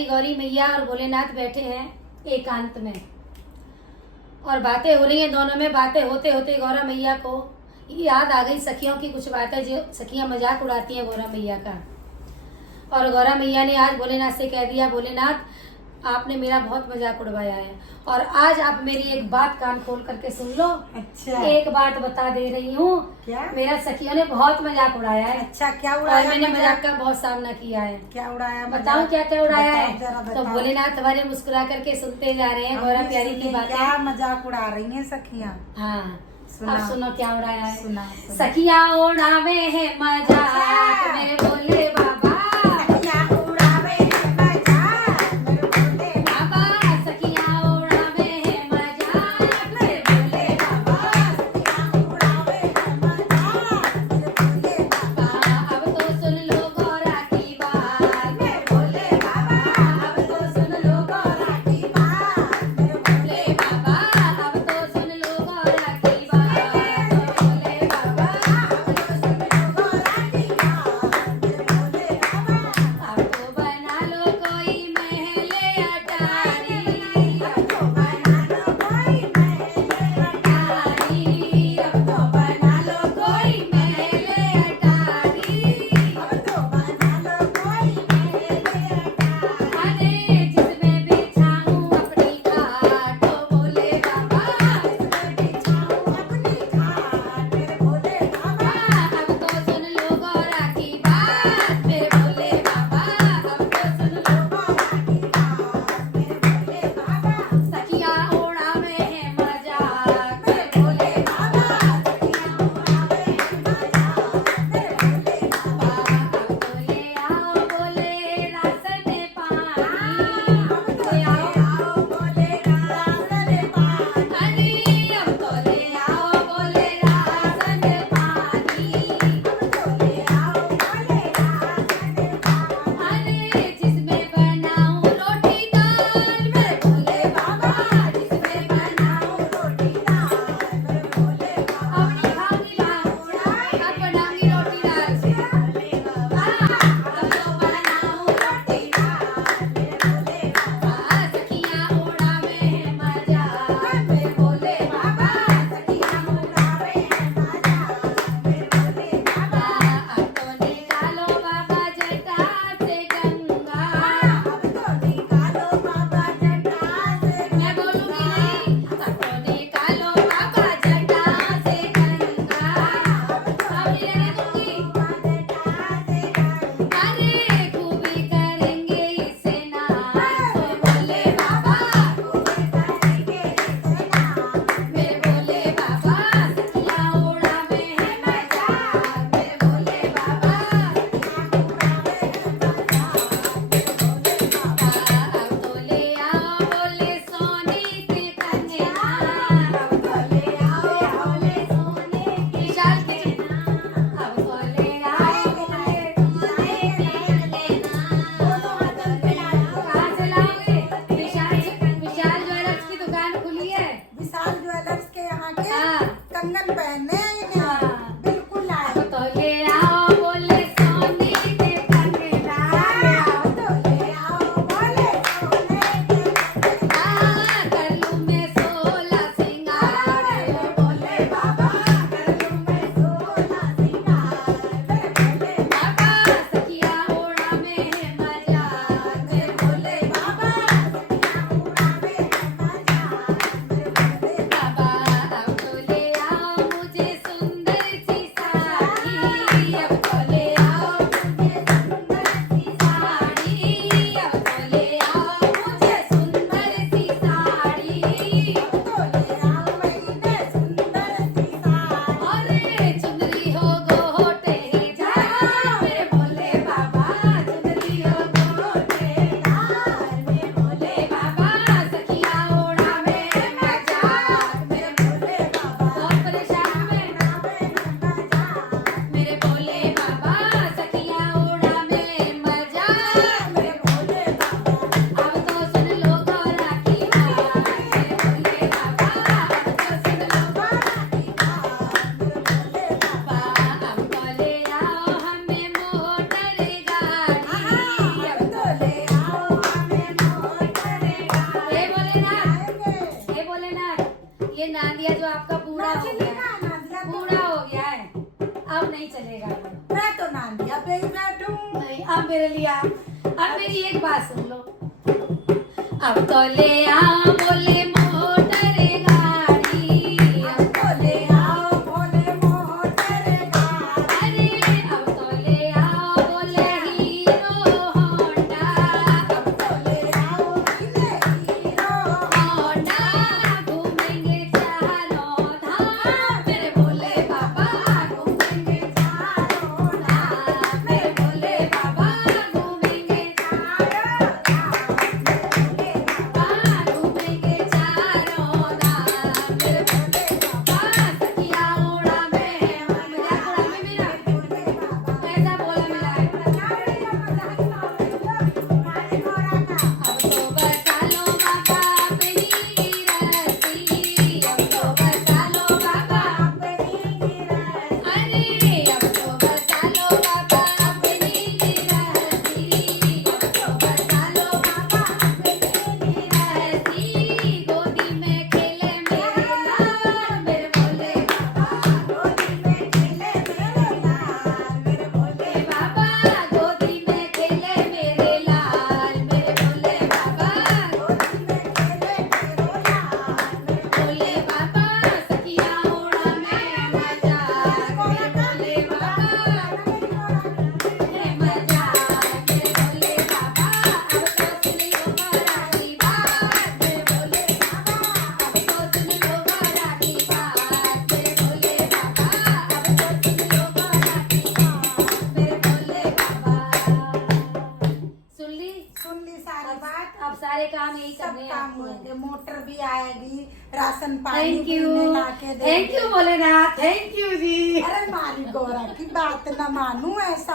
रानी गौरी मैया और भोलेनाथ बैठे हैं एकांत में और बातें हो रही हैं दोनों में। बातें होते होते गौरा मैया को याद आ गई सखियों की कुछ बातें जो सखियां मजाक उड़ाती हैं गौरा मैया का। और गौरा मैया ने आज भोलेनाथ से कह दिया, भोलेनाथ आपने मेरा बहुत मजाक उड़वाया है और आज आप मेरी एक बात कान खोल करके सुन लो। अच्छा, एक बात बता दे रही हूँ। क्या? मेरा सखियों ने बहुत मजाक उड़ाया है। अच्छा, क्या और उड़ाया? मैंने मजाक का बहुत सामना किया है। क्या उड़ाया? बताऊं क्या क्या उड़ाया है? जरा तो बताओ। भोलेनाथ हमारे मुस्कुरा करके सुनते जा रहे हैं हम गौरा भी प्यारी की सुने, बातें। क्या मजाक उड़ा रही हैं सखियाँ? हाँ, सुना। अब सुनो क्या उड़ाया है। सुना। सखियाँ उड़ावे है मजाक मेरे भोले बाबा। सखियाँ उड़ावे है मजाक मेरे भोले बाबा सखियाँ उड़ावे है मजाक मेरे भोले बाबा। सखियाँ उड़ावे है मजाक मेरे भोले बाबा। अब तो सुन लो गौरा की बात मेरे भोले बाबा, अब तो सुन लो गौरा की बात मेरे भोले भोले बाबा। अब तो सुन लो गौरा की बात भोले बाबा। बाबा, अब तो सुन लो गौरा की बात मेरे भोले दिया जो आपका पूरा हो नाचिए गया ना, है, नाचिया तो पूरा हो गया है, अब नहीं चलेगा। मैं तो नांदिया पे ही बैठूं। नहीं, अब मेरे लिए अब मेरी एक बात सुन लो। अब तो ले आओ बोले मोटर गाड़ी, अब तो ले आओ बोले मोटर गाड़ी। अरे अब तो ले आओ बोले हीरो होंडा, अब तो ले आओ बोले हीरो होंडा घूमेंगे चारों धाम, मेरे भोले बाबा घूमेंगे चारों धाम। मेरे भोले बाबा घूमेंगे चारों धाम। मेरे भोले घूमेंगे बाबा चारों धाम, मेरे भोले बाबा सखिया उड़ा में मजाक उड़ा में मेरा भोले बाबा कैसा बोला मेरा है। अब तो बसा लो बाबा अपनी गिरस्ती, अब तो बसा लो बाबा, अरे अब तो बसा लो बाबा अपनी गिरस्ती, अब तो बसा लो बाबा गिरस्ती, गोदी में खेले मेरे लाल, मेरे भोले बाबा, गोदी में खेले मेरे लाल मेरे भोले बाबा गोदी में खेले मेरे लाल, मेरे भोले बाबा, गोदी में खेले मेरे लाल मेरे भोले बाबा सखिया उड़ा में मजा, मेरे भोले बाबा है मजा, मेरे भोले बाबा अब तो सुन लो मराठी बात, मेरे भोले बाबा अब तो सुन लो मराठी बात, मेरे भोले बाबा अब तो सुन लो मराठी बात, मेरे भोले बाबा। सुन ली सारी बात। अब सारे काम यही सब करने हैं काम आपको। होंगे, मोटर भी आएगी, राशन पानी थैंक भी यू, लाके देंगे। Thank you Bholenath, thank you ji. अरे मारी गौरा की बात न मानू, ऐसा